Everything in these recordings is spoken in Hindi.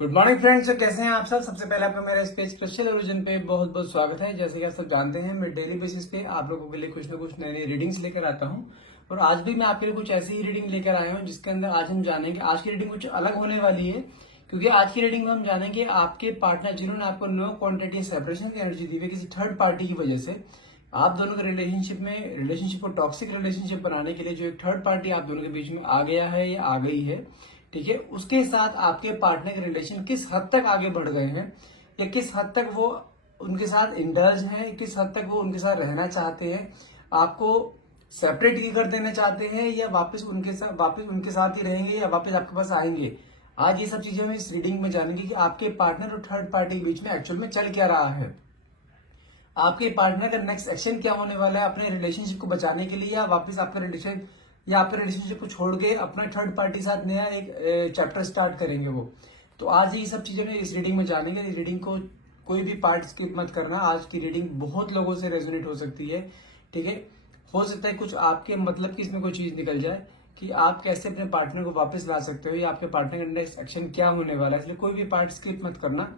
Good morning friends. कैसे हैं आप सब। सबसे पहले आपका मेरा इस पेज क्रिस्टल ओरिजिन पे बहुत बहुत स्वागत है। जैसे कि आप सब जानते हैं, मैं डेली बेसिस पे आप लोगों के लिए कुछ ना कुछ नई नई रीडिंग्स लेकर आता हूं और आज भी मैं आपके लिए कुछ ऐसी ही रीडिंग लेकर आया हूं जिसके अंदर आज हम जानेंगे। आज की रीडिंग कुछ अलग होने वाली है क्योंकि आज की रीडिंग में हम जानेंगे आपके पार्टनर जिन्होंने आपको नो क्वांटिटी सेपरेशन की एनर्जी दी है किसी थर्ड पार्टी की वजह से, आप दोनों के रिलेशनशिप को टॉक्सिक रिलेशनशिप बनाने के लिए जो एक थर्ड पार्टी आप दोनों के बीच में आ गया है या आ गई है, ठीक है, उसके साथ आपके पार्टनर के रिलेशन किस हद तक आगे बढ़ गए हैं या किस हद तक वो उनके साथ इंडल्ज हैं, किस हद तक वो उनके साथ रहना चाहते हैं, आपको सेपरेट ही कर देना चाहते हैं या वापस उनके साथ ही रहेंगे या वापस आपके पास आएंगे। आज ये सब चीजें हम इस रीडिंग में जानेंगे कि आपके पार्टनर और थर्ड पार्टी के बीच में एक्चुअल में चल क्या रहा है, आपके पार्टनर का नेक्स्ट एक्शन क्या होने वाला है अपने रिलेशनशिप को बचाने के लिए या वापस आपका रिलेशनशिप को छोड़ के अपना थर्ड पार्टी के साथ नया एक चैप्टर स्टार्ट करेंगे वो। तो आज ये सब चीजें इस रीडिंग में जानेंगे। इस रीडिंग को कोई भी पार्ट स्किप मत करना। आज की रीडिंग बहुत लोगों से रेजोनेट हो सकती है, ठीक है। हो सकता है कुछ आपके मतलब की इसमें कोई चीज निकल जाए कि आप कैसे अपने पार्टनर को वापस ला सकते हो या आपके पार्टनर का नेक्स्ट एक्शन क्या होने वाला है, इसलिए कोई भी पार्ट स्किप मत करना।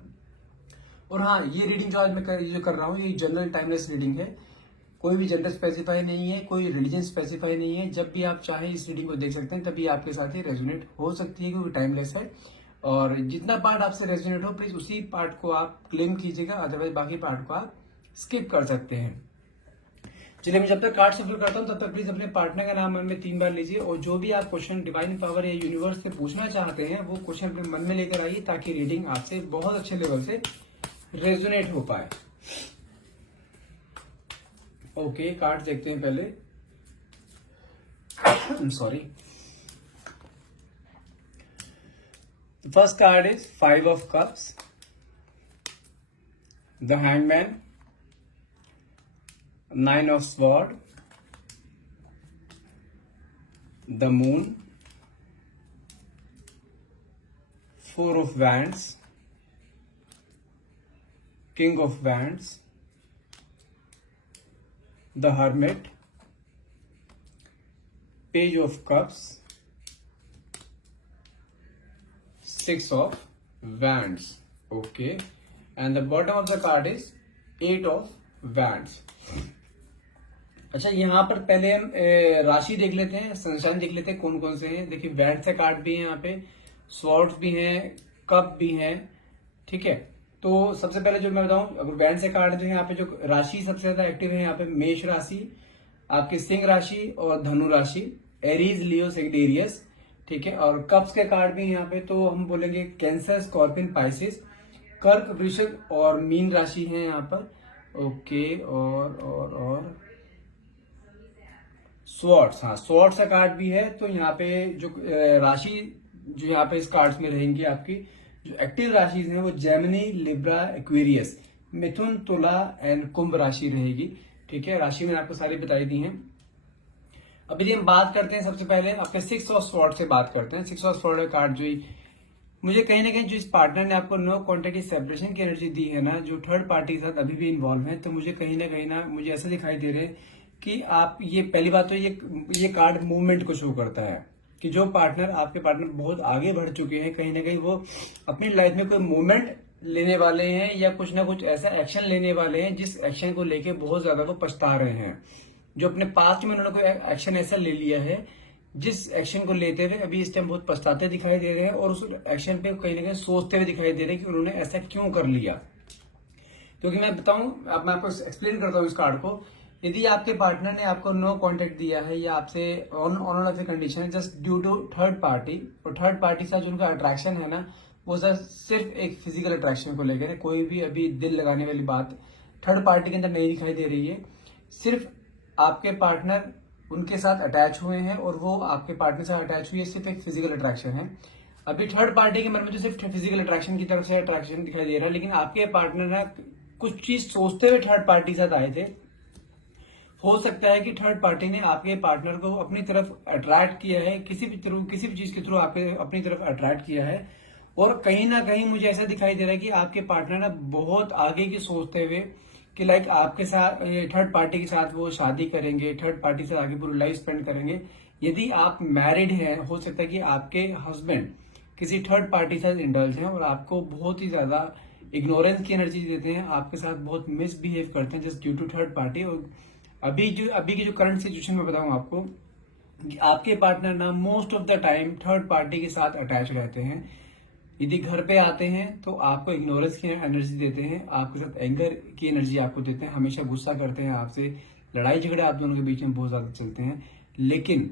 और हाँ, ये रीडिंग जो आज मैं जो कर रहा हूँ ये जनरल टाइमलेस रीडिंग है। कोई भी जेंडर स्पेसिफाई नहीं है, कोई रिलीजन स्पेसिफाई नहीं है। जब भी आप चाहें इस रीडिंग को देख सकते हैं, तभी आपके साथ ही रेजोनेट हो सकती है क्योंकि टाइमलेस है। और जितना पार्ट आपसे रेजोनेट हो प्लीज उसी पार्ट को आप क्लेम कीजिएगा, अदरवाइज बाकी पार्ट को आप स्किप कर सकते हैं। चलिए, मैं जब तक कार्ड सफल करता हूँ तब तक प्लीज अपने पार्टनर का नाम मन में 3 बार लीजिए और जो भी आप क्वेश्चन डिवाइन पावर या यूनिवर्स से पूछना चाहते हैं वो क्वेश्चन अपने मन में लेकर आइए ताकि रीडिंग आपसे बहुत अच्छे लेवल से रेजोनेट हो पाए। ओके, कार्ड देखते हैं पहले। Sorry. First card is 5 of cups, the hangman, 9 of sword, the moon, 4 of wands, king of wands, the hermit, page of cups, 6 of wands. Okay, and the bottom of the card is 8 of wands. अच्छा, यहाँ पर पहले हम राशि देख लेते हैं, सनशाइन देख लेते हैं कौन कौन से हैं। देखिए, वैंड से कार्ड भी है यहाँ पे, स्वॉर्ड्स भी हैं, कप भी हैं, ठीक है। तो सबसे पहले जो मैं बताऊं, अगर बैंड से कार्ड जो है यहाँ पे जो राशि सबसे ज्यादा एक्टिव है यहाँ पे मेष राशि, आपकी सिंह राशि और धनु राशि, एरीज, लियो, सेजिटेरियस, ठीक है। और कप्स के कार्ड भी यहाँ पे तो हम बोलेंगे कैंसर, स्कॉर्पियन, पाइसिस, कर्क, वृषभ और मीन राशि है यहाँ पर। ओके, और स्वॉर्ड्स, हाँ, स्वॉर्ड्स का कार्ड भी है। तो यहाँ पे जो राशि जो यहाँ पे इस कार्ड्स में रहेंगी, आपकी जो एक्टिव राशि हैं वो जेमिनी, लिब्रा, एक्वेरियस, मिथुन, तुला एंड कुंभ राशि रहेगी, ठीक है। राशि मैंने आपको सारी बताई दी हैं। अभी हम बात करते हैं सबसे पहले आपके 6 ऑफ स्वॉर्ड से बात करते हैं। 6 ऑफ स्वॉर्ड का कार्ड जो मुझे कहीं ना कहीं जो इस पार्टनर ने आपको नो क्वांटिटी सेपरेशन की एनर्जी दी है ना, जो थर्ड पार्टी के साथ अभी भी इन्वॉल्व है, तो मुझे कहीं ना मुझे ऐसा दिखाई दे रहा है कि आप ये पहली बात तो ये कार्ड मूवमेंट को शो करता है कि जो आपके पार्टनर बहुत आगे बढ़ चुके हैं, कहीं ना कहीं वो अपनी लाइफ में कोई मूवमेंट लेने वाले हैं या कुछ ना कुछ ऐसा एक्शन लेने वाले हैं जिस एक्शन को लेके बहुत ज्यादा वो पछता रहे हैं। जो अपने पास्ट में उन्होंने कोई एक्शन ऐसा ले लिया है जिस एक्शन को लेते हुए अभी इस टाइम बहुत पछताते दिखाई दे रहे हैं और उस एक्शन पे कहीं ना कहीं सोचते हुए दिखाई दे रहे हैं कि उन्होंने ऐसा क्यों कर लिया। क्योंकि मैं बताऊं, अब मैं आपको एक्सप्लेन करता हूं इस कार्ड को। यदि आपके पार्टनर ने आपको नो कांटेक्ट दिया है या आपसे ऑन ऑफ ए कंडीशन है just due to third party, और थर्ड पार्टी के साथ जो उनका अट्रैक्शन है ना, वो सिर्फ एक फिजिकल अट्रैक्शन को लेकर है। कोई भी अभी दिल लगाने वाली बात थर्ड पार्टी के अंदर नहीं दिखाई दे रही है। सिर्फ आपके पार्टनर उनके साथ अटैच हुए हैं और वो आपके पार्टनर से अटैच हुए, सिर्फ एक फिजिकल अट्रैक्शन है। अभी थर्ड पार्टी के मन में तो सिर्फ फिजिकल अट्रैक्शन की तरफ से अट्रैक्शन दिखाई दे रहा है, लेकिन आपके पार्टनर ना कुछ चीज सोचते हुए थर्ड पार्टी के साथ आए थे। हो सकता है कि थर्ड पार्टी ने आपके पार्टनर को अपनी तरफ अट्रैक्ट किया है, किसी भी चीज के थ्रू आपके अपनी तरफ अट्रैक्ट किया है। और कहीं ना कहीं मुझे ऐसा दिखाई दे रहा है कि आपके पार्टनर ना बहुत आगे की सोचते हुए कि लाइक आपके साथ थर्ड पार्टी के साथ वो शादी करेंगे, थर्ड पार्टी से आगे पूरी लाइफ स्पेंड करेंगे। यदि आप मैरिड हैं, हो सकता है कि आपके हस्बैंड किसी थर्ड पार्टी के साथ इंडल्ज हैं और आपको बहुत ही ज्यादा इग्नोरेंस की एनर्जी देते हैं, आपके साथ बहुत मिसबिहेव करते हैं just due to third party. और अभी की जो करंट सिचुएशन में बताऊं आपको कि आपके पार्टनर ना most of the time third party के साथ अटैच रहते हैं। यदि घर पे आते हैं तो आपको इग्नोरेंस की एनर्जी देते हैं, आपके साथ एंगर की एनर्जी आपको देते हैं, हमेशा गुस्सा करते हैं आपसे, लड़ाई झगड़े आप दोनों के बीच में बहुत ज्यादा चलते हैं। लेकिन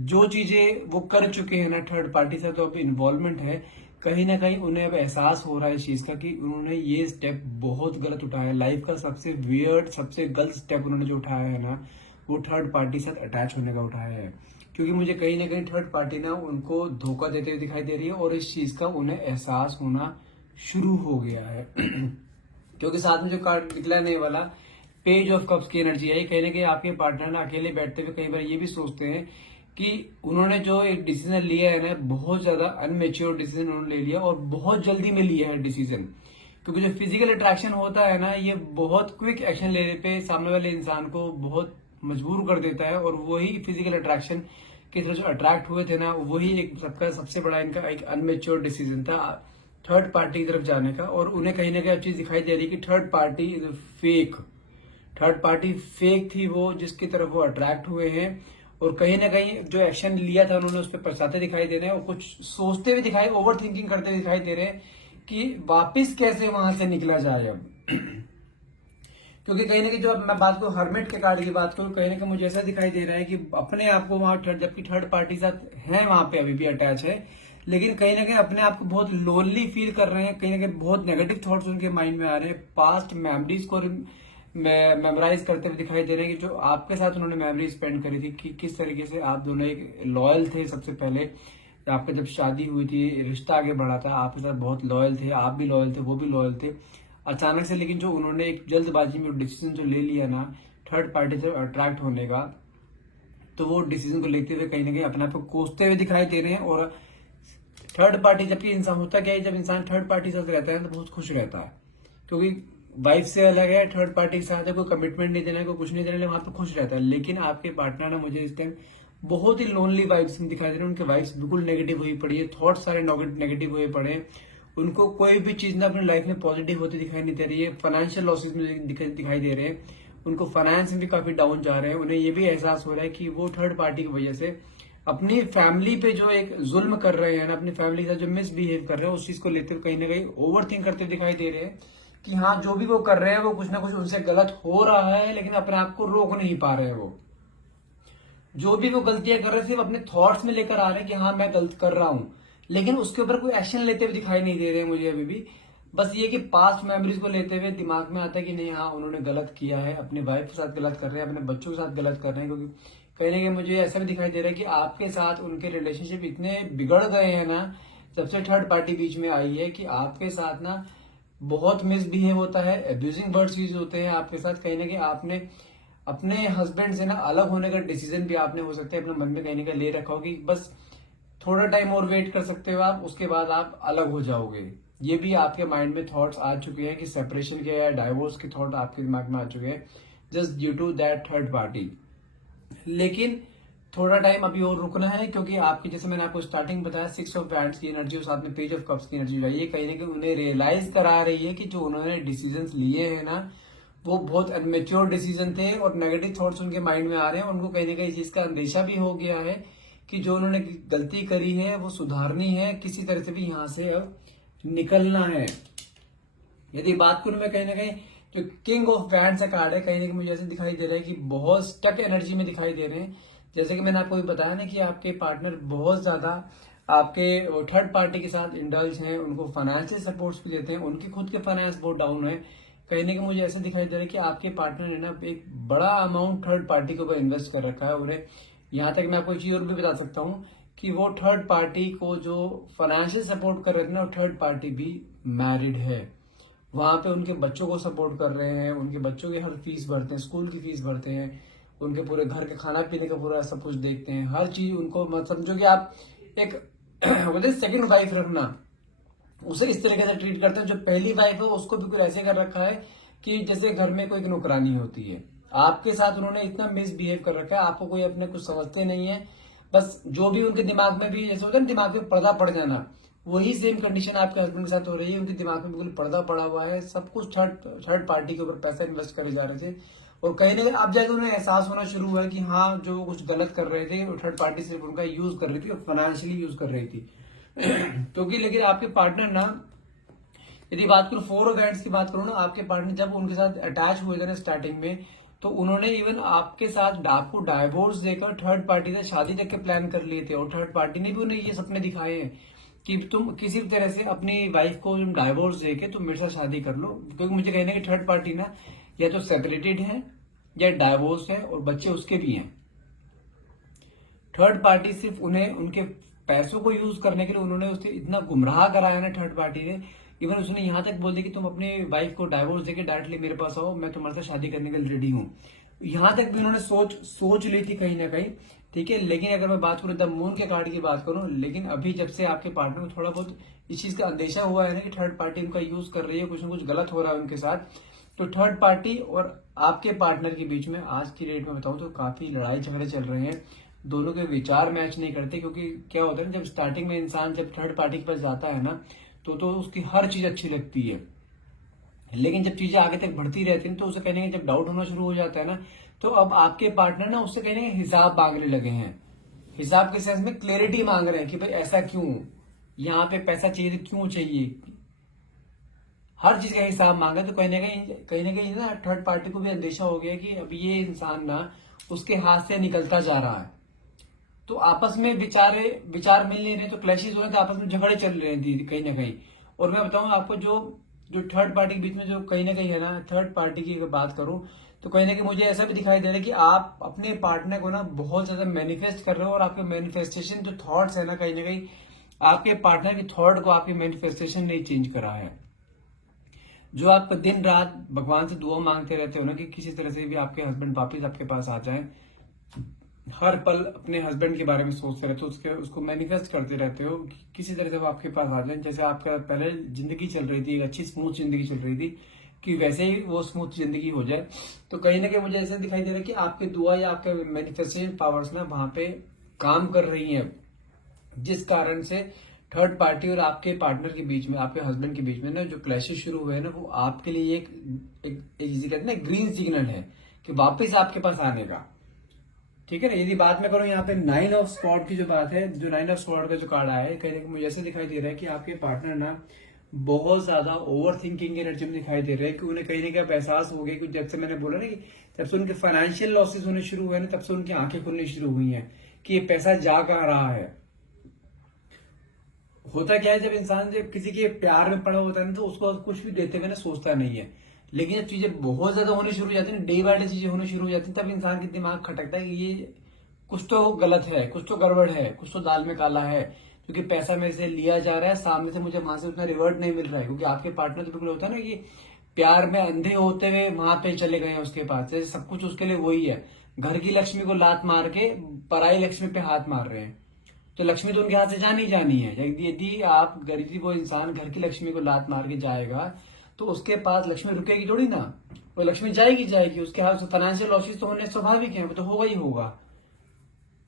जो चीजें वो कर चुके हैं ना थर्ड पार्टी से, तो अब इन्वॉल्वमेंट है, कहीं ना कहीं उन्हें अब एहसास हो रहा है इस चीज का कि उन्होंने ये स्टेप बहुत गलत उठाया है। लाइफ का सबसे वियर्ड, सबसे गलत स्टेप उन्होंने जो उठाया है ना, वो थर्ड पार्टी से अटैच होने का उठाया है। क्योंकि मुझे कहीं ना कहीं थर्ड पार्टी ना उनको धोखा देते हुए दिखाई दे रही है और इस चीज का उन्हें एहसास होना शुरू हो गया है। क्योंकि साथ में जो कार्ड निकला नहीं वाला पेज ऑफ कप्स की एनर्जी है, कहीं ना कहीं आपके पार्टनर ना अकेले बैठते हुए कई बार ये भी सोचते हैं कि उन्होंने जो एक डिसीजन लिया है ना, बहुत ज्यादा अनमेच्योर डिसीजन उन्होंने ले लिया और बहुत जल्दी में लिया है डिसीजन। क्योंकि जो फिजिकल अट्रैक्शन होता है ना, ये बहुत क्विक एक्शन लेने पे सामने वाले इंसान को बहुत मजबूर कर देता है और वही फिजिकल अट्रैक्शन की तरफ जो अट्रैक्ट हुए थे ना, वही एक सबका सबसे बड़ा इनका एक अनमेच्योर डिसीजन था थर्ड पार्टी की तरफ जाने का। और उन्हें कहीं ना कहीं अब चीज दिखाई दे रही है कि third party is fake, third party fake थी वो जिसकी तरफ वो अट्रैक्ट हुए हैं। और कहीं ना कहीं जो एक्शन लिया था उन्होंने उस पर पछताते दिखाई दे रहे हैं और कुछ सोचते हुए दिखाई, ओवर थिंकिंग करते हुए दिखाई दे रहे हैं कि वापिस कैसे वहां से निकला जाए अब। क्योंकि कहीं ना कहीं जो मैं बात करूं हर्मिट के कार्ड की बात करूं, कहीं ना कहीं मुझे ऐसा दिखाई दे रहा है कि अपने आप को वहां जबकि थर्ड पार्टी साथ है वहां पे अभी भी अटैच है, लेकिन कहीं ना कहीं अपने आप को बहुत लोनली फील कर रहे हैं। कहीं ना कहीं बहुत नेगेटिव थॉट्स उनके माइंड में आ रहे हैं, पास्ट मेमोरीज को मेमोराइज करते हुए दिखाई दे रहे हैं कि जो आपके साथ उन्होंने मेमोरी स्पेंड करी थी, कि किस तरीके से आप दोनों एक लॉयल थे। सबसे पहले आपका जब शादी हुई थी, रिश्ता आगे बढ़ा था, आपके साथ बहुत लॉयल थे, आप भी लॉयल थे, वो भी लॉयल थे। अचानक से लेकिन जो उन्होंने एक जल्दबाजी में डिसीजन जो ले लिया ना थर्ड पार्टी से अट्रैक्ट होने का, तो वो डिसीजन को लेते हुए कहीं ना कहीं अपने आप को कोसते हुए दिखाई दे रहे हैं। और थर्ड पार्टी जबकि इंसान होता क्या है, जब इंसान थर्ड पार्टी के साथ रहता है तो बहुत खुश रहता है, क्योंकि वाइफ से अलग है, थर्ड पार्टी के साथ है, कोई कमिटमेंट नहीं देना है, कोई कुछ नहीं देना है, वहां पे खुश रहता है। लेकिन आपके पार्टनर ना मुझे इस टाइम बहुत ही लोनली वाइब्स में दिखाई दे रहे हैं, उनके वाइब्स बिल्कुल नेगेटिव हुई पड़ी है, थॉट्स सारे नेगेटिव हुए पड़े हैं, उनको कोई भी चीज ना अपनी लाइफ में पॉजिटिव होती दिखाई नहीं दे रही है। फाइनेंशियल लॉसेज में दिखाई दे रहे हैं, उनको फाइनेंस में भी काफी डाउन जा रहे हैं। उन्हें ये भी एहसास हो रहा है कि वो थर्ड पार्टी की वजह से अपनी फैमिली पे जो एक जुल्म कर रहे हैं ना, अपनी फैमिली के साथ जो मिसबिहेव कर रहे हैं, उस चीज को लेते हुए कहीं ना कहीं ओवर थिंक करते दिखाई दे रहे हैं कि हाँ जो भी वो कर रहे हैं वो कुछ ना कुछ उनसे गलत हो रहा है, लेकिन अपने आप को रोक नहीं पा रहे हैं। वो जो भी वो गलतियां कर रहे हैं सिर्फ अपने थॉट्स में लेकर आ रहे हैं कि हाँ मैं गलत कर रहा हूं, लेकिन उसके ऊपर कोई एक्शन लेते हुए दिखाई नहीं दे रहे हैं मुझे अभी भी। बस ये कि पास्ट मेमोरीज को लेते हुए दिमाग में आता है कि नहीं हाँ उन्होंने गलत किया है, अपनी वाइफ के साथ गलत कर रहे हैं, अपने बच्चों के साथ गलत कर रहे हैं। क्योंकि कहीं ना कहीं मुझे ऐसा भी दिखाई दे रहा है कि आपके साथ उनके रिलेशनशिप इतने बिगड़ गए हैं ना, जब से थर्ड पार्टी बीच में आई है, कि आपके साथ ना बहुत मिसबिहेव होता है, एब्यूजिंग वर्ड्स यूज होते हैं आपके साथ। कहीं ना कहीं आपने अपने हस्बैंड से ना अलग होने का डिसीजन भी आपने हो सकता है अपने मन में कहीं ना कहीं ले रखा हो कि बस थोड़ा टाइम और वेट कर सकते हो आप, उसके बाद आप अलग हो जाओगे। ये भी आपके माइंड में थॉट्स आ चुके हैं कि सेपरेशन के या डाइवोर्स के थॉट आपके दिमाग में आ चुके हैं just due to that third party. लेकिन थोड़ा टाइम अभी और रुकना है, क्योंकि आपकी जैसे मैंने आपको स्टार्टिंग बताया 6 ऑफ वैंड्स की एनर्जी और साथ में पेज ऑफ कप्स की एनर्जी चाहिए, कहीं ना कहीं उन्हें रियलाइज करा रही है कि जो उन्होंने डिसीजंस लिए हैं ना वो बहुत अनमेच्योर डिसीजन थे और नेगेटिव थॉट्स उनके माइंड में आ रहे हैं। उनको कहीं ना कहीं इस चीज का अंदेशा भी हो गया है कि जो उन्होंने गलती करी है वो सुधारनी है, किसी तरह से भी यहाँ से अब निकलना है। यदि बात करूं मैं कहीं ना कहीं जो किंग ऑफ वैंड्स का कार्ड है, कहीं ना कहीं मुझे ऐसे दिखाई दे रहा है कि बहुत स्टक एनर्जी में दिखाई दे रहे हैं। जैसे कि मैंने आपको भी बताया ना कि आपके पार्टनर बहुत ज्यादा आपके थर्ड पार्टी के साथ इंडल्ज हैं, उनको फाइनेंशियल सपोर्ट्स भी देते हैं, उनके खुद के फाइनेंस बहुत डाउन है। कहीं ना कहीं मुझे ऐसा दिखाई दे रहा है कि आपके पार्टनर ने ना एक बड़ा अमाउंट थर्ड पार्टी के ऊपर इन्वेस्ट कर रखा है। और यहाँ तक मैं आपको एक चीज और भी बता सकता हूँ कि वो थर्ड पार्टी को जो फाइनेंशियल सपोर्ट कर रहे थे ना, वो थर्ड पार्टी भी मैरिड है, वहां पे उनके बच्चों को सपोर्ट कर रहे हैं, उनके बच्चों की हर फीस भरते हैं, स्कूल की फीस भरते हैं, उनके पूरे घर के खाना पीने का पूरा सब कुछ देखते हैं, हर चीज उनको मत समझो कि आप एक बोलते सेकंड वाइफ रखना, उसे इस तरीके से ट्रीट करते हैं। जो पहली वाइफ है उसको बिल्कुल ऐसे कर रखा है कि जैसे घर में कोई नौकरानी होती है। आपके साथ उन्होंने इतना मिसबिहेव कर रखा है, आपको कोई अपने कुछ समझते नहीं है। बस जो भी उनके दिमाग में भी जैसे होता है ना, दिमाग में पर्दा पड़ जाना, वही सेम कंडीशन आपके हस्बैंड के साथ हो रही है। उनके दिमाग में बिल्कुल पर्दा पड़ा हुआ है, सब कुछ थर्ड पार्टी के ऊपर पैसा इन्वेस्ट करे जा रहे थे, और कहीं ना कहीं अब जाके उन्हें एहसास होना शुरू हुआ है कि हाँ, जो कुछ गलत कर रहे थे, थर्ड पार्टी सिर्फ उनका यूज कर रही थी और फाइनेंशियली यूज कर रही थी। क्योंकि लेकिन आपके पार्टनर ना, यदि बात करूं 4 गाइड्स की बात करूं ना, आपके पार्टनर जब उनके साथ अटैच हुए थे ना स्टार्टिंग में, तो उन्होंने इवन आपके साथ आपको डाइवोर्स देकर थर्ड पार्टी से शादी तक के प्लान कर लिए थे, और थर्ड पार्टी ने भी उन्हें ये सपने दिखाए हैं कि तुम किसी भी तरह से अपनी वाइफ को डाइवोर्स देके तुम मेरे साथ शादी कर लो। क्योंकि मुझे कहना है कि थर्ड पार्टी ना या तो सेपरेटेड है या डाइवोर्स है, और बच्चे उसके भी हैं। थर्ड पार्टी सिर्फ उन्हें उनके पैसों को यूज करने के लिए उन्होंने उससे इतना गुमराह कराया ना थर्ड पार्टी ने, इवन उसने यहां तक बोल दिया कि तुम अपनी वाइफ को डाइवोर्स देके डायरेक्टली मेरे पास आओ, मैं तुम्हारे साथ शादी करने के लिए रेडी हूँ। यहां तक भी उन्होंने सोच ली थी कहीं ना कहीं, ठीक है। लेकिन अगर मैं बात करूं द मून के कार्ड की बात करूं, लेकिन अभी जब से आपके पार्टनर को थोड़ा बहुत इस चीज का अंदेशा हुआ है ना कि थर्ड पार्टी उनका यूज कर रही है, कुछ ना कुछ गलत हो रहा है उनके साथ, तो थर्ड पार्टी और आपके पार्टनर के बीच में आज की डेट में बताऊं तो काफी लड़ाई झगड़े चल रहे हैं। दोनों के विचार मैच नहीं करते, क्योंकि क्या होता है ना, जब स्टार्टिंग में इंसान जब थर्ड पार्टी के पास जाता है ना, तो उसकी हर चीज अच्छी लगती है, लेकिन जब चीजें आगे तक बढ़ती रहती हैं तो उसे कहने जब डाउट होना शुरू हो जाता है ना, तो अब आपके पार्टनर ना उससे कहने हिसाब मांगने लगे हैं। हिसाब के सेंस में क्लियरिटी मांग रहे हैं कि भाई ऐसा क्यों, यहाँ पे पैसा चाहिए तो क्यों चाहिए, हर चीज का हिसाब मांगा। तो कहीं ना कहीं ना थर्ड पार्टी को भी अंदेशा हो गया कि अब ये इंसान ना उसके हाथ से निकलता जा रहा है। तो आपस में विचार मिल नहीं रहे, तो क्लैशेस हो रहे थे, आपस में झगड़े चल रहे हैं कहीं ना कहीं। और मैं बताऊं आपको, जो थर्ड पार्टी के बीच में जो कहीं ना कहीं है ना, थर्ड पार्टी की अगर बात करूं तो कहीं ना कहीं मुझे ऐसा भी दिखाई दे रहा है कि आप अपने पार्टनर को ना बहुत ज्यादा मैनिफेस्ट कर रहे हो, और आपके मैनिफेस्टेशन जो थॉट्स है ना कहीं आपके पार्टनर की थॉट को आपके मैनिफेस्टेशन ने चेंज करा है। जो आप दिन रात भगवान से दुआ मांगते रहते हो ना कि किसी तरह से भी आपके हस्बैंड वापिस आपके पास आ जाए, हर पल अपने हस्बैंड के बारे में सोचते रहते हो, उसको मैनिफेस्ट करते रहते हो कि किसी तरह से वो आपके पास आ जाए। जैसे आपका पहले जिंदगी चल रही थी, एक अच्छी स्मूथ जिंदगी चल रही थी, कि वैसे ही वो स्मूथ जिंदगी हो जाए। तो कहीं ना कहीं मुझे ऐसा दिखाई दे रहा है कि आपके दुआ या आपके मैनिफेस्टेशन पावर्स ना वहां पे काम कर रही है, जिस कारण से थर्ड पार्टी और आपके पार्टनर के बीच में, आपके हस्बैंड के बीच में ना जो क्लैशेस शुरू हुए हैं ना, वो आपके लिए एक कहते हैं ना ग्रीन सिग्नल है कि वापस आपके पास आने का, ठीक है ना। यदि बात मैं करूं यहाँ पे 9 ऑफ स्वॉर्ड की जो बात है, जो 9 ऑफ स्वॉर्ड का जो कार्ड आया है, कहीं ना कहीं मुझे ऐसे दिखाई दे रहा है कि आपके पार्टनर ना बहुत ज्यादा ओवर थिंकिंग एनर्जी में दिखाई दे रहे हैं, कि उन्हें कहीं ना कहीं एहसास हो गया कि जब से मैंने बोला ना कि जब से उनके फाइनेंशियल लॉसेस होने शुरू हुए ना, तब से उनकी आंखें खुलनी शुरू हुई हैं कि ये पैसा जा कहाँ रहा है। होता क्या है, जब इंसान जब किसी के प्यार में पड़ा होता है ना, तो उसको कुछ भी देते हुए ना सोचता नहीं है, लेकिन जब चीजें बहुत ज्यादा होनी शुरू हो जाती है, डे बाय डे चीजें होनी शुरू हो जाती है, तब इंसान के दिमाग खटकता है कि ये कुछ तो गलत है, कुछ तो गड़बड़ है, कुछ तो दाल में काला है, क्योंकि पैसा मेरे से लिया जा रहा है, सामने से मुझे वहां से उतना रिवर्ट नहीं मिल रहा है। क्योंकि आपके पार्टनर तो बिल्कुल होता है ना कि प्यार में अंधे होते हुए वहां पे चले गए हैं उसके पास, जैसे सब कुछ उसके लिए वही है, घर की लक्ष्मी को लात मार के पराई लक्ष्मी पे हाथ मार रहे हैं। तो लक्ष्मी तो उनके हाथ से जानी जानी है। यदि आप यदि वो इंसान घर की लक्ष्मी को लात मार के जाएगा, तो उसके पास लक्ष्मी रुकेगी थोड़ी ना, वो लक्ष्मी जाएगी, उसके हाथ से फाइनेंशियल लॉसेस तो होने स्वाभाविक है, वो तो होगा ही होगा।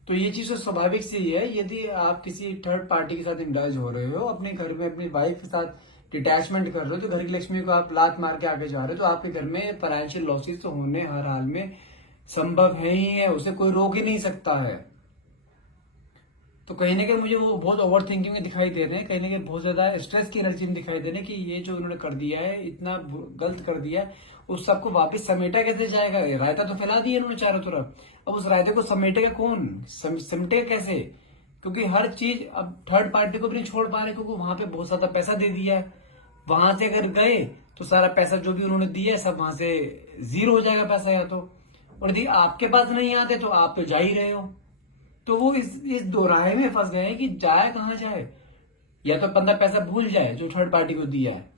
तो ये चीज तो स्वाभाविक सी ही है। यदि आप किसी थर्ड पार्टी के साथ इंडल्ज हो रहे हो, अपने घर में अपनी वाइफ के साथ डिटैचमेंट कर रहे हो, तो घर की लक्ष्मी को आप लात मार के आगे जा रहे हो, तो आपके घर में फाइनेंशियल लॉसेस तो होने हर हाल में संभव है ही है, उसे कोई रोक ही नहीं सकता है। तो कहीं ना कहीं मुझे वो बहुत ओवर थिंकिंग में दिखाई दे रहे हैं, कहीं ना कहीं बहुत ज्यादा स्ट्रेस की एनर्जी में दिखाई दे रहे हैं कि ये जो उन्होंने कर दिया है, इतना गलत कर दिया है, उस सबको वापस समेटा कैसे जाएगा। रायता तो फैला दिया इन्होंने चारों तरफ, अब उस रायते को समेटेगा कौन, समेटेगा कैसे, क्योंकि हर चीज अब थर्ड पार्टी को भी नहीं छोड़ पा रहे, क्योंकि वहां पे बहुत ज्यादा पैसा दे दिया है। वहां से अगर गए तो सारा पैसा जो भी उन्होंने दिया है सब वहां से जीरो हो जाएगा पैसा, या तो, और यदि आपके पास नहीं आते तो आप तो जा ही रहे हो। तो वो इस दोराहे में फंस गए हैं कि जाए कहां जाए, या तो बंदा पैसा भूल जाए जो थर्ड पार्टी को दिया है,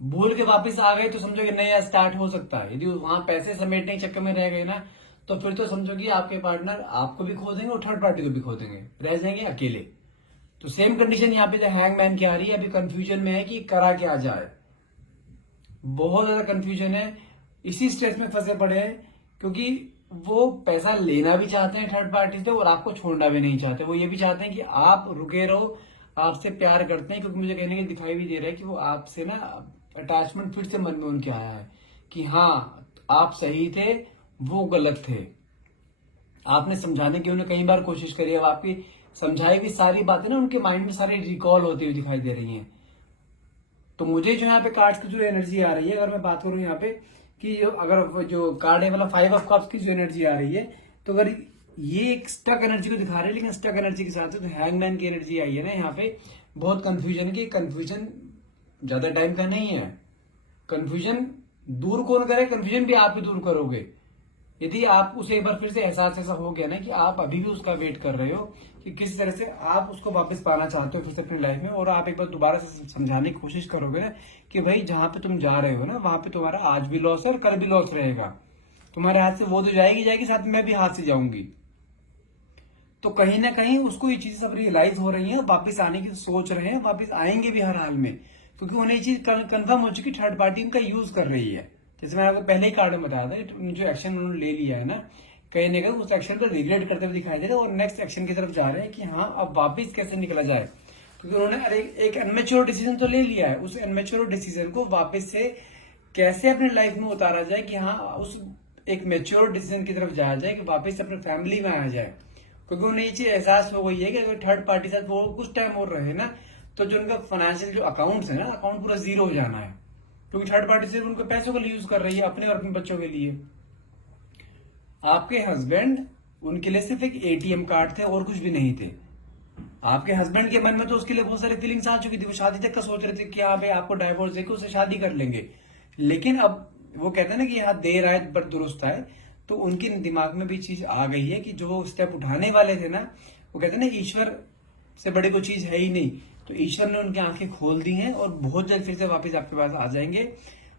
भूल के वापस आ गए तो समझो कि नया स्टार्ट हो सकता है। यदि वहां पैसे समेटने के चक्कर में रह गए ना, तो फिर तो समझो कि आपके पार्टनर आपको भी खो देंगे और थर्ड पार्टी को भी खो देंगे, रह जाएंगे अकेले। तो सेम कंडीशन यहाँ पे जो हैंगमैन की आ रही है, अभी कंफ्यूजन में है कि करा क्या जाए, बहुत ज्यादा कंफ्यूजन है, इसी स्ट्रेस में फंसे पड़े हैं, क्योंकि वो पैसा लेना भी चाहते हैं थर्ड पार्टी से और आपको छोड़ना भी नहीं चाहते। वो ये भी चाहते हैं कि आप रुके रहो, आपसे प्यार करते हैं, क्योंकि मुझे कहने के दिखाई भी दे रहा है कि वो आपसे ना अटैचमेंट फिर से मन में उनके आया है कि हाँ आप सही थे, वो गलत थे। आपने समझाने की उन्हें कई बार कोशिश करी, अब आपकी समझाई हुई सारी बातें ना उनके माइंड में सारी रिकॉल होती हुई दिखाई दे रही हैं। तो मुझे जो यहाँ पे कार्ड्स की जो एनर्जी आ रही है, अगर मैं बात करूं यहाँ पे कि अगर जो कार्ड है मतलब 5 ऑफ कप्स की जो एनर्जी आ रही है, तो अगर ये एक स्टक एनर्जी को दिखा रहे हैं, लेकिन स्टक एनर्जी के साथ तो हैंगमैन की एनर्जी आई है ना यहाँ पे, बहुत कंफ्यूजन की। कंफ्यूजन ज्यादा टाइम का नहीं है। कंफ्यूजन दूर कौन करे, कंफ्यूजन भी आप ही दूर करोगे। यदि आप उसे एक बार फिर से एहसास ऐसा हो गया ना कि आप अभी भी उसका वेट कर रहे हो कि किस तरह से आप उसको वापस पाना चाहते हो फिर से अपनी लाइफ में, और आप एक बार दोबारा से समझाने की कोशिश करोगे ना कि भाई जहां पे तुम जा रहे हो ना वहां पे तुम्हारा आज भी लॉस है और कल भी लॉस रहेगा। तुम्हारे हाथ से वो तो जाएगी, साथ में मैं भी हाथ से जाऊंगी। तो कहीं ना कहीं उसको ये चीज सब रियलाइज हो रही है, वापस आने की सोच रहे हैं, वापस आएंगे भी हर हाल में, क्योंकि उन्हें ये चीज कंफर्म हो चुकी, थर्ड पार्टी उनका यूज कर रही है। जैसे मैंने आपको पहले ही कार्ड में बताया था, जो एक्शन उन्होंने ले लिया है ना, कहीं ना कहीं उस एक्शन को रिग्रेट करते हुए दिखाई दे रहे हैं और नेक्स्ट एक्शन की तरफ जा रहे हैं कि हाँ अब वापिस कैसे निकला जाए। क्योंकि उन्होंने अरे एक अनमेच्योर डिसीजन तो ले लिया है, उस अनमेच्योर डिसीजन को वापस से कैसे अपनी लाइफ में उतारा जाए कि हाँ उस एक मेच्योर डिसीजन की तरफ जाया जाए कि वापस अपने फैमिली में आया जाए। क्योंकि उन्हें ये चीज एहसास हो गई है कि अगर थर्ड पार्टी साथ वो कुछ टाइम और रहे ना, तो जो उनका फाइनेंशियल जो अकाउंट्स है ना, अकाउंट पूरा जीरो हो जाना है। क्योंकि थर्ड पार्टी सिर्फ उनके पैसों के लिए यूज कर रही है, अपने और अपने बच्चों के लिए। आपके हस्बैंड उनके लिए सिर्फ एक एटीएम कार्ड थे और कुछ भी नहीं थे। आपके हस्बैंड के मन में तो उसके लिए बहुत सारी फीलिंग्स आ चुकी थी, वो शादी तक का सोच रहे थे कि हाँ भाई आपको डाइवोर्स देकर उससे शादी कर लेंगे। लेकिन अब वो कहते हैं ना कि यहाँ देर आए पर दुरुस्त आए, तो उनके दिमाग में भी चीज आ गई है कि जो स्टेप उठाने वाले थे ना, वो कहते हैं ना ईश्वर से बड़ी कोई चीज है ही नहीं। तो ईश्वर ने उनकी आंखें खोल दी हैं और बहुत जल्द फिर से वापस आपके पास आ जाएंगे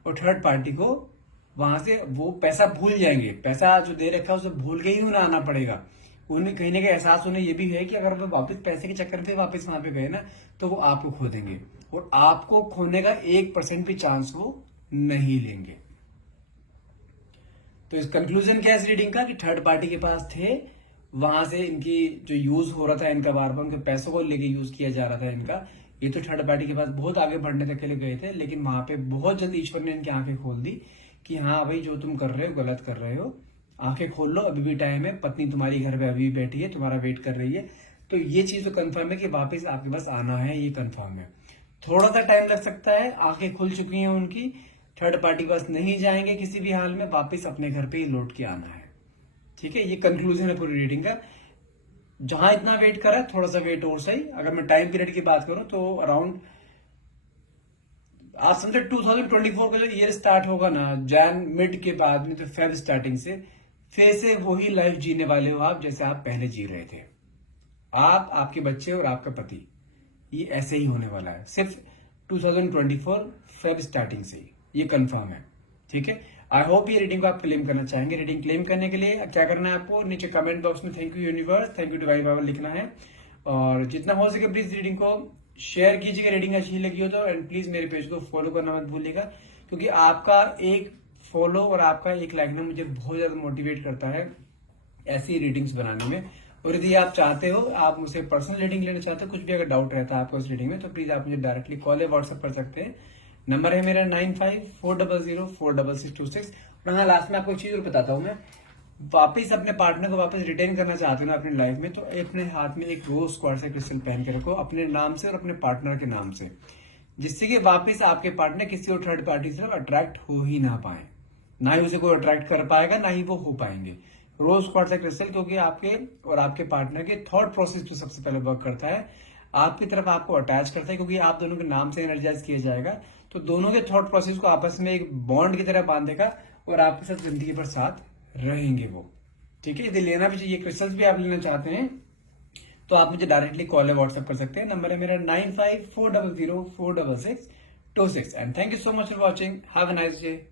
और थर्ड पार्टी को वहां से वो पैसा भूल जाएंगे। पैसा जो दे रखा है उसे भूल के ही उन्हें आना पड़ेगा। उन्हें कहीं ना कहीं एहसास उन्हें ये भी है कि अगर वो वापस पैसे के चक्कर में वापस वहां पे गए ना, तो वो आपको खो देंगे और आपको खोने का 1% भी चांस वो नहीं लेंगे। तो इस कंक्लूजन क्या है इस रीडिंग का कि थर्ड पार्टी के पास थे, वहां से इनकी जो यूज हो रहा था इनका बार बार उनके पैसों को लेके यूज किया जा रहा था इनका, ये तो थर्ड पार्टी के पास बहुत आगे बढ़ने तक के लिए गए थे। लेकिन वहां पे बहुत जल्द ईश्वर ने इनकी आंखें खोल दी कि हाँ भाई जो तुम कर रहे हो गलत कर रहे हो, आंखें खोल लो, अभी भी टाइम है, पत्नी तुम्हारी घर पे अभी भी बैठी है, तुम्हारा वेट कर रही है। तो ये चीज तो कंफर्म है कि वापस आपके पास आना है, ये कंफर्म है। थोड़ा सा टाइम लग सकता है, आंखें खुल चुकी हैं उनकी, थर्ड पार्टी के पास नहीं जाएंगे किसी भी हाल में, वापस अपने घर पे ही लौट के आना है। ठीक है, ये कंक्लूजन है पूरी रीडिंग का। जहां इतना वेट करा, थोड़ा सा वेट और सही। अगर मैं टाइम पीरियड की बात करूं तो अराउंड आप समझे 2024 का जो ईयर स्टार्ट होगा ना, जैन मिड के बाद में, तो फेब स्टार्टिंग से फिर से वही लाइफ जीने वाले हो आप जैसे आप पहले जी रहे थे। आप, आपके बच्चे और आपका पति, ये ऐसे ही होने वाला है सिर्फ 2024 फेब स्टार्टिंग से ही, ये कंफर्म है। ठीक है, आई होप ये रीडिंग को आप क्लेम करना चाहेंगे। रीडिंग क्लेम करने के लिए क्या करना है आपको, नीचे कमेंट बॉक्स में thank you universe, thank you divine power लिखना है, और जितना हो सके प्लीज रीडिंग को शेयर कीजिएगा। रीडिंग अच्छी लगी हो तो, एंड प्लीज मेरे पेज को फॉलो करना मत भूलिएगा, क्योंकि आपका एक फॉलो और आपका एक लाइक ना मुझे बहुत ज्यादा मोटिवेट करता है ऐसी रीडिंग्स बनाने में। और यदि आप चाहते हो, आप मुझसे पर्सनल रीडिंग लेना चाहते हो, कुछ भी अगर डाउट रहता है आपको इस रीडिंग में, तो प्लीज आप मुझे डायरेक्टली कॉल या व्हाट्सएप कर सकते हैं। नंबर है मेरा 9540046626। और हाँ, लास्ट में आपको एक चीज और बताता हूँ मैं, वापिस अपने पार्टनर को वापस रिटेन करना चाहते हो ना अपनी लाइफ में, तो अपने हाथ में एक रोज क्वार्ट्ज क्रिस्टल पहन के रखो अपने नाम से और अपने पार्टनर के नाम से, जिससे कि वापस आपके पार्टनर किसी और थर्ड पार्टी से अट्रैक्ट हो ही ना पाए, ना ही उसे कोई अट्रैक्ट कर पाएगा, ना ही वो हो पाएंगे। रोज क्वार्ट्ज क्रिस्टल क्योंकि आपके और आपके पार्टनर के थॉट प्रोसेस पे सबसे पहले वर्क करता है, आपकी तरफ आपको अटैच करता है, क्योंकि आप दोनों के नाम से एनर्जाइज किया जाएगा, तो दोनों के थॉट प्रोसेस को आपस में एक बॉन्ड की तरह बांधेगा और आपके साथ जिंदगी भर साथ रहेंगे वो। ठीक है, यदि लेना भी चाहिए, क्रिस्टल्स भी आप लेना चाहते हैं, तो आप मुझे डायरेक्टली कॉल या व्हाट्सएप कर सकते हैं। नंबर है मेरा 9540046626। And thank you so much for watching. Have a nice day.